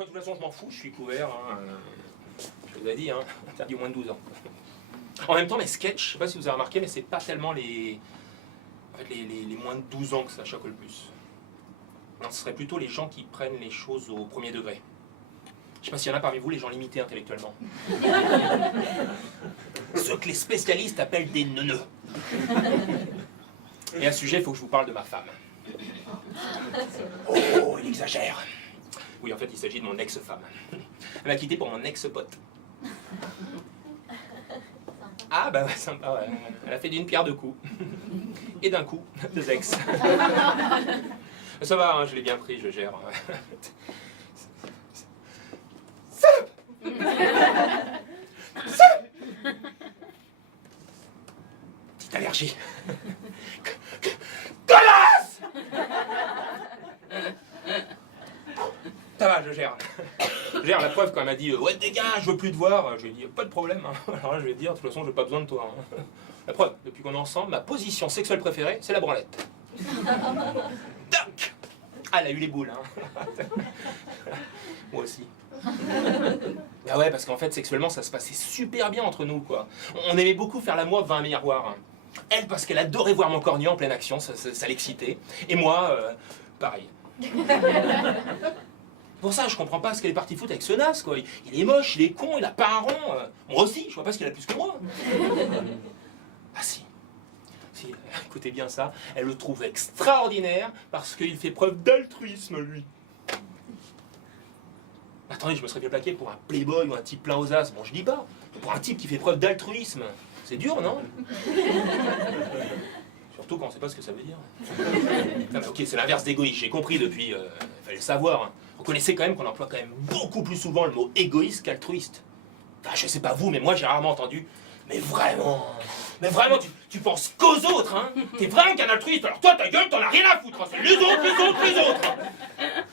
Enfin, de toute façon, je m'en fous, je suis couvert. Hein. Je vous ai dit, hein, interdit au moins de 12 ans. En même temps, les sketchs, je sais pas si vous avez remarqué, mais c'est pas tellement les moins de 12 ans que ça choque le plus. Non, ce serait plutôt les gens qui prennent les choses au premier degré. Je sais pas s'il y en a parmi vous, les gens limités intellectuellement. Ceux que les spécialistes appellent des neuneux. Et à ce sujet, il faut que je vous parle de ma femme. Oh, il exagère. Oui, en fait, il s'agit de mon ex-femme. Elle m'a quitté pour mon ex-pote. Ah, bah ouais, sympa, ouais. Elle a fait d'une pierre deux coups. Et d'un coup, deux ex. Ça va, hein, je l'ai bien pris, je gère. Petite allergie. Connasse! Ça va, je gère. Je gère, la preuve, quand elle m'a dit ouais, dégage, je veux plus te voir. Je lui ai dit pas de problème. Hein. Alors là, je vais te dire, de toute façon, j'ai pas besoin de toi. Hein. La preuve, depuis qu'on est ensemble, ma position sexuelle préférée, c'est la branlette. Tac! Ah, elle a eu les boules. Hein. Moi aussi. Ah ouais, parce qu'en fait, sexuellement, ça se passait super bien entre nous, quoi. On aimait beaucoup faire l'amour devant un miroir. Hein. Elle, parce qu'elle adorait voir mon corps nu en pleine action, ça l'excitait. Et moi, pareil. Pour ça, je comprends pas ce qu'elle est partie foutre avec ce naze, quoi. Il est moche, il est con, il a pas un rond. Moi aussi, je vois pas ce qu'il a plus que moi. Ah si. Si, écoutez bien ça, elle le trouve extraordinaire parce qu'il fait preuve d'altruisme, lui. Attendez, je me serais bien plaqué pour un playboy ou un type plein aux as. Bon, je dis pas. Mais pour un type qui fait preuve d'altruisme, c'est dur, non? Surtout quand on sait pas ce que ça veut dire. Non, mais ok, c'est l'inverse d'égoïste, j'ai compris depuis. Il fallait le savoir. Hein. Vous connaissez quand même qu'on emploie quand même beaucoup plus souvent le mot égoïste qu'altruiste. Enfin, je sais pas vous, mais moi j'ai rarement entendu. Mais vraiment, tu penses qu'aux autres, hein? T'es vraiment qu'un altruiste, alors toi, ta gueule, t'en as rien à foutre, hein. C'est les autres, les autres, les autres, hein.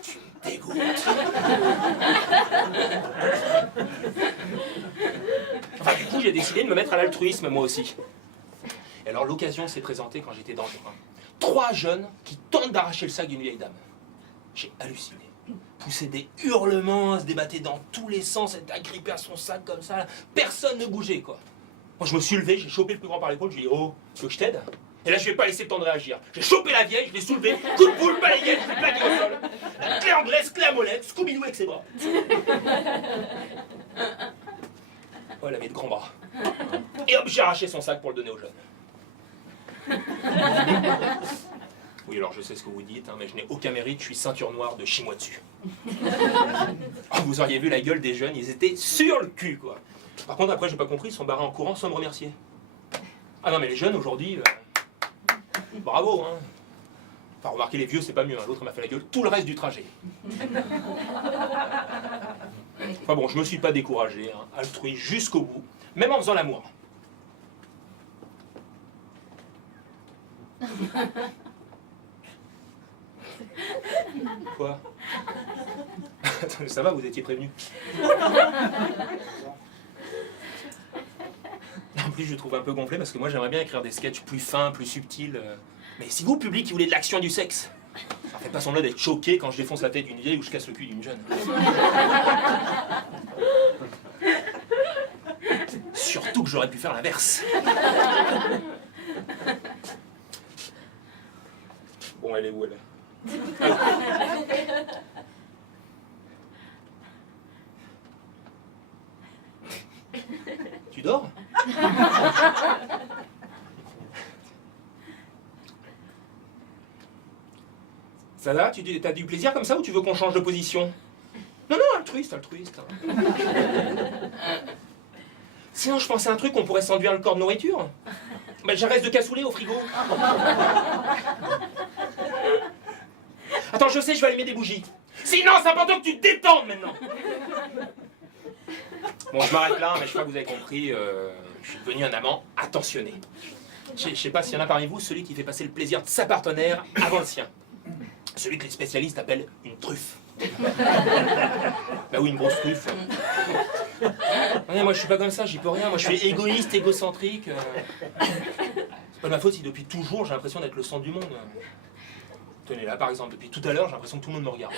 Tu me dégoûtes. Enfin, du coup, j'ai décidé de me mettre à l'altruisme, moi aussi. Et alors, l'occasion s'est présentée quand j'étais dans le train. 3 jeunes qui tentent d'arracher le sac d'une vieille dame. J'ai halluciné. Poussaient des hurlements, se débattaient dans tous les sens, étaient agrippés à son sac comme ça. Personne ne bougeait, quoi. Moi, je me suis levé, j'ai chopé le plus grand par l'épaule, je lui ai dit « Oh, tu veux que je t'aide ?» Et là, je vais pas laisser le temps de réagir. J'ai chopé la vieille, je l'ai soulevée, coup de boule, balayette, je l'ai plaqué au sol. La clé anglaise, clé à molette, Scooby-Doo avec ses bras. Oh, elle avait de grands bras. Et hop, j'ai arraché son sac pour le donner aux jeunes. Oui, alors je sais ce que vous dites, hein, mais je n'ai aucun mérite, je suis ceinture noire de chie-moi-dessus. Oh, vous auriez vu la gueule des jeunes, ils étaient sur le cul, quoi. Par contre, après, j'ai pas compris, ils sont barrés en courant sans me remercier. Ah non, mais les jeunes, aujourd'hui, bravo, hein. Enfin, remarquez, les vieux, c'est pas mieux, hein. L'autre m'a fait la gueule tout le reste du trajet. Enfin bon, je me suis pas découragé, hein. Altruiste jusqu'au bout, même en faisant l'amour. Quoi? Attendez, ça va, vous étiez prévenu. En plus, je trouve un peu gonflé parce que moi, j'aimerais bien écrire des sketchs plus fins, plus subtils. Mais si vous, public, qui voulez de l'action et du sexe, faites pas semblant d'être choqué quand je défonce la tête d'une vieille ou je casse le cul d'une jeune. Surtout que j'aurais pu faire l'inverse. Bon, elle est où, elle? Tu dors? Ça va? T'as du plaisir comme ça ou tu veux qu'on change de position? Non, non, altruiste, altruiste. Sinon, je pensais à un truc, on pourrait s'enduire le corps de nourriture. Ben, j'arrête de cassoulet au frigo. Attends, je sais, je vais allumer des bougies. Sinon, c'est important que tu te détendes maintenant. Bon, je m'arrête là, mais je crois que vous avez compris, je suis devenu un amant attentionné. Je sais pas s'il y en a parmi vous, celui qui fait passer le plaisir de sa partenaire avant le sien. Celui que les spécialistes appellent une truffe. Bah oui, une grosse truffe. Ouais, moi je suis pas comme ça, j'y peux rien, moi je suis égoïste, égocentrique. C'est pas de ma faute si depuis toujours j'ai l'impression d'être le centre du monde. Tenez là par exemple, depuis tout à l'heure j'ai l'impression que tout le monde me regarde.